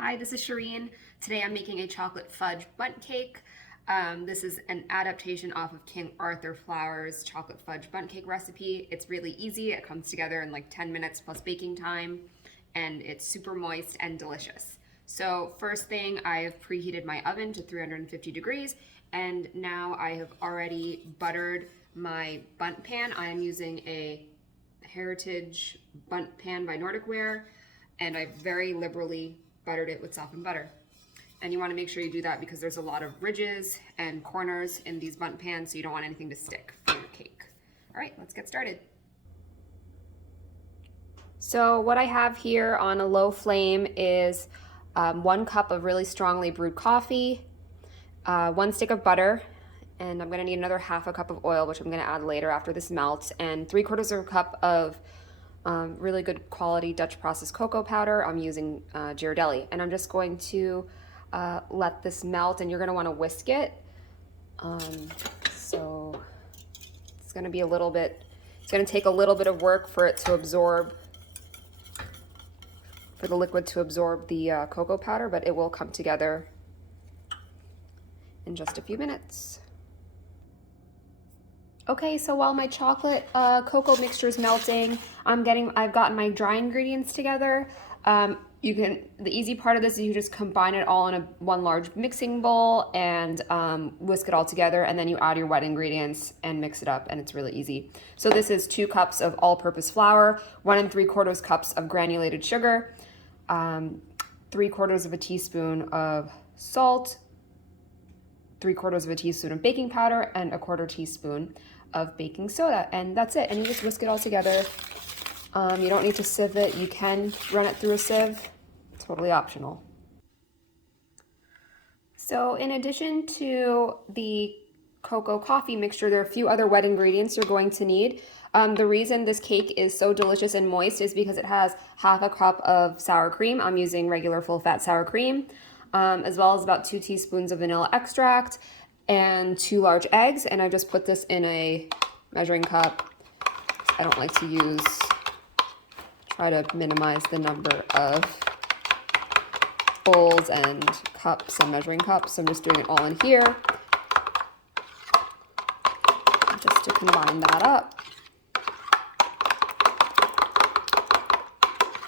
Hi, this is Shireen. Today I'm making a chocolate fudge bundt cake. This is an adaptation off of King Arthur Flour's chocolate fudge bundt cake recipe. It's really easy. It comes together in like 10 minutes plus baking time, and it's super moist and delicious. So first thing, I have preheated my oven to 350 degrees, and now I have already buttered my bundt pan. I am using a Heritage bundt pan by Nordic Ware, and I very liberally buttered it with softened butter. And you want to make sure you do that because there's a lot of ridges and corners in these bundt pans, so you don't want anything to stick for your cake. All right, let's get started. So what I have here on a low flame is 1 cup of really strongly brewed coffee, 1 stick of butter, and I'm gonna need another half a cup of oil, which I'm gonna add later after this melts, and 3/4 of a cup of really good quality Dutch processed cocoa powder. I'm using Ghirardelli, and I'm just going to let this melt, and you're going to want to whisk it. So it's going to be it's going to take a little bit of work for it to absorb, for the liquid to absorb the cocoa powder, but it will come together in just a few minutes. Okay, so while my chocolate cocoa mixture is melting, I've gotten my dry ingredients together. The easy part of this is you just combine it all in one large mixing bowl and whisk it all together, and then you add your wet ingredients and mix it up, and it's really easy. So this is 2 cups of all-purpose flour, 1 3/4 cups of granulated sugar, 3/4 of a teaspoon of salt, 3/4 of a teaspoon of baking powder, and 1/4 teaspoon of baking soda, and that's it. And you just whisk it all together. You don't need to sieve it. You can run it through a sieve, totally optional. So in addition to the cocoa coffee mixture, there are a few other wet ingredients you're going to need. The reason this cake is so delicious and moist is because it has half a cup of sour cream. I'm using regular full fat sour cream, as well as about 2 teaspoons of vanilla extract and 2 large eggs. And I just put this in a measuring cup. I don't like to try to minimize the number of bowls and cups and measuring cups. So I'm just doing it all in here just to combine that up.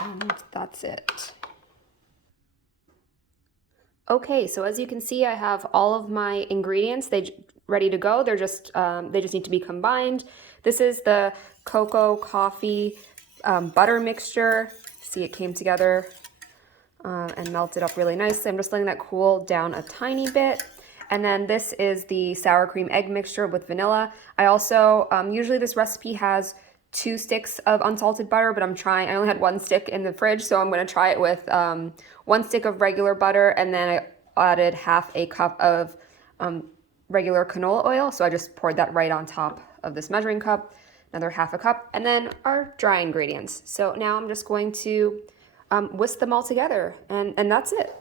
And that's it. Okay, so as you can see, I have all of my ingredients. They're ready to go. They just need to be combined. This is the cocoa coffee butter mixture. See, it came together and melted up really nicely. I'm just letting that cool down a tiny bit. And then this is the sour cream egg mixture with vanilla. I also, usually this recipe has 2 sticks of unsalted butter, but I only had 1 stick in the fridge, so I'm gonna try it with 1 stick of regular butter, and then I added half a cup of regular canola oil, so I just poured that right on top of this measuring cup, another half a cup, and then our dry ingredients. So now I'm just going to whisk them all together, and that's it.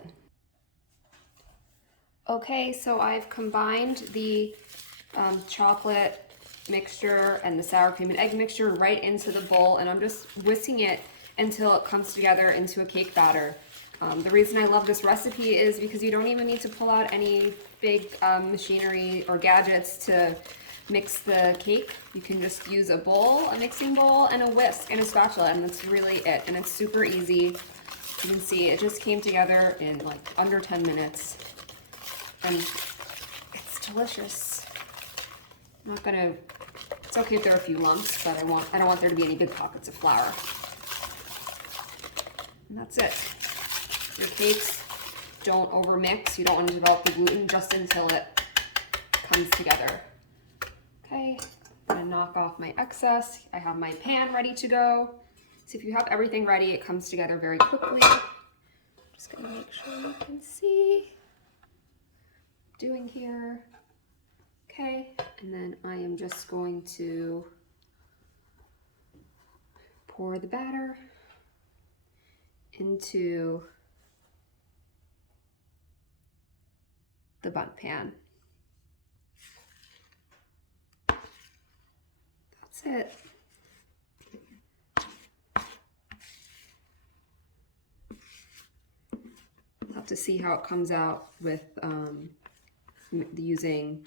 Okay, so I've combined the chocolate mixture and the sour cream and egg mixture right into the bowl, and I'm just whisking it until it comes together into a cake batter. The reason I love this recipe is because you don't even need to pull out any big machinery or gadgets to mix the cake. You can just use a bowl, a mixing bowl, and a whisk and a spatula, and that's really it. And it's super easy. You can see it just came together in like under 10 minutes, and it's delicious. It's okay if there are a few lumps, but I don't want there to be any big pockets of flour. And that's it. Your cakes don't overmix. You don't want to develop the gluten just until it comes together. Okay, I'm gonna knock off my excess. I have my pan ready to go. So if you have everything ready, it comes together very quickly. Just gonna make sure you can see what I'm doing here. Okay, and then I am just going to pour the batter into the bundt pan. That's it. have to see how it comes out with using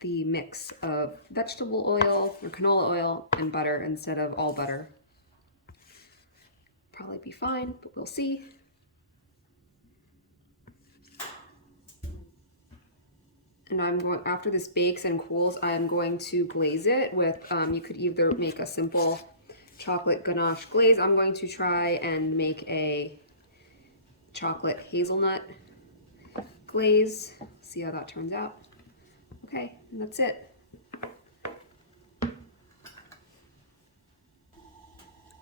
the mix of vegetable oil or canola oil and butter instead of all butter. Probably be fine, but we'll see. And I'm going, after this bakes and cools, I'm going to glaze it with, you could either make a simple chocolate ganache glaze. I'm going to try and make a chocolate hazelnut glaze. See how that turns out. Okay, and that's it.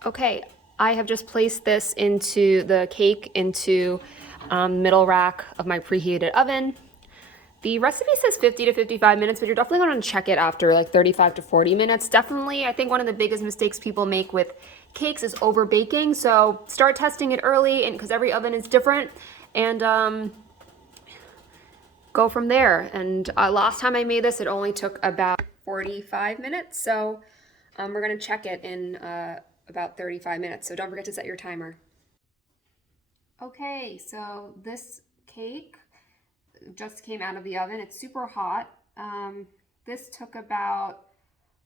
Okay, I have just placed this into the cake into middle rack of my preheated oven. The recipe says 50 to 55 minutes, but you're definitely going to check it after like 35 to 40 minutes. Definitely, I think one of the biggest mistakes people make with cakes is over baking. So start testing it early, and because every oven is different, and go from there. And last time I made this, it only took about 45 minutes. So we're going to check it in about 35 minutes. So don't forget to set your timer. Okay, so this cake just came out of the oven. It's super hot. This took about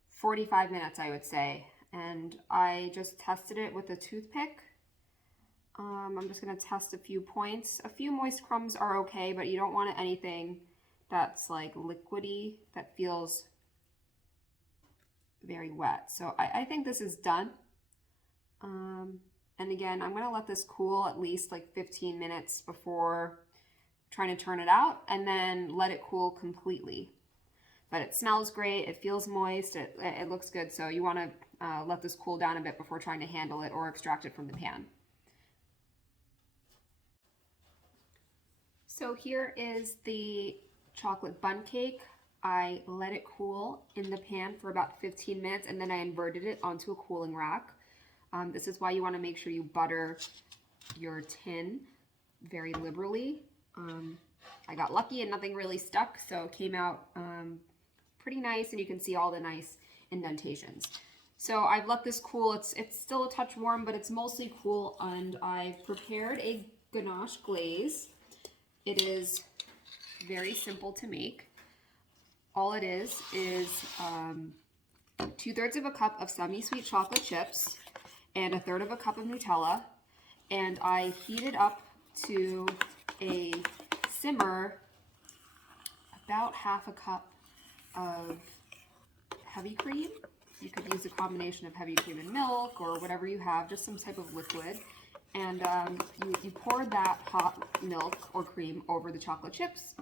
45 minutes, I would say. And I just tested it with a toothpick. I'm just gonna test a few points. A few moist crumbs are okay, but you don't want anything that's like liquidy, that feels very wet. So I think this is done. And again, I'm gonna let this cool at least like 15 minutes before trying to turn it out, and then let it cool completely. But it smells great, it feels moist, it looks good, so you want to let this cool down a bit before trying to handle it or extract it from the pan. So here is the chocolate bundt cake. I let it cool in the pan for about 15 minutes, and then I inverted it onto a cooling rack. This is why you want to make sure you butter your tin very liberally. I got lucky and nothing really stuck, so it came out pretty nice, and you can see all the nice indentations. So I've let this cool. It's still a touch warm, but it's mostly cool, and I've prepared a ganache glaze. It is very simple to make. All it is 2/3 of a cup of semi-sweet chocolate chips and 1/3 of a cup of Nutella, and I heat it up to a simmer about 1/2 cup of heavy cream. You could use a combination of heavy cream and milk or whatever you have, just some type of liquid. And you pour that hot milk or cream over the chocolate chips,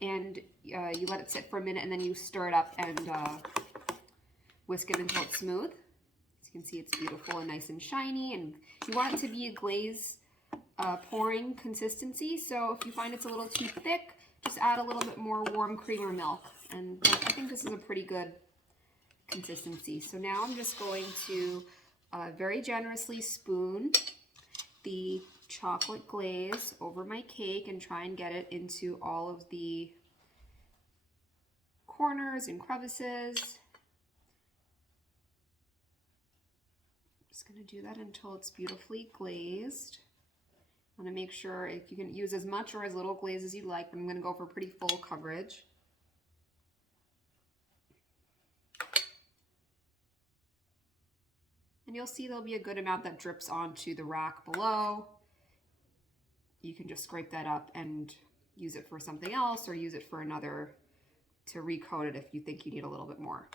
and you let it sit for a minute, and then you stir it up and whisk it until it's smooth. As you can see, it's beautiful and nice and shiny, and you want it to be a glaze pouring consistency. So if you find it's a little too thick, just add a little bit more warm cream or milk. And I think this is a pretty good consistency. So now I'm just going to very generously spoon the chocolate glaze over my cake and try and get it into all of the corners and crevices. Just going to do that until it's beautifully glazed. I want to make sure if you can use as much or as little glaze as you like, but I'm going to go for pretty full coverage. And you'll see there'll be a good amount that drips onto the rack below. You can just scrape that up and use it for something else, or use it for another to recoat it if you think you need a little bit more.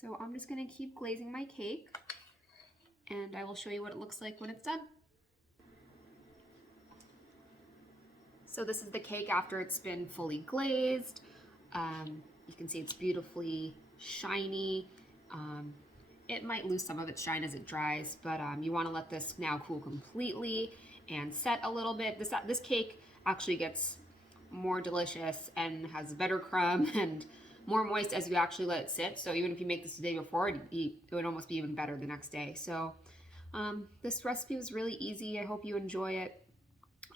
So I'm just going to keep glazing my cake, and I will show you what it looks like when it's done. So this is the cake after it's been fully glazed. You can see it's beautifully shiny. It might lose some of its shine as it dries, but you want to let this now cool completely and set a little bit. This cake actually gets more delicious and has better crumb and more moist as you actually let it sit. So even if you make this the day before, it would almost be even better the next day. So this recipe was really easy. I hope you enjoy it.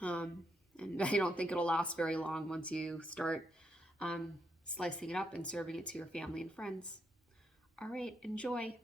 And I don't think it'll last very long once you start slicing it up and serving it to your family and friends. All right, enjoy.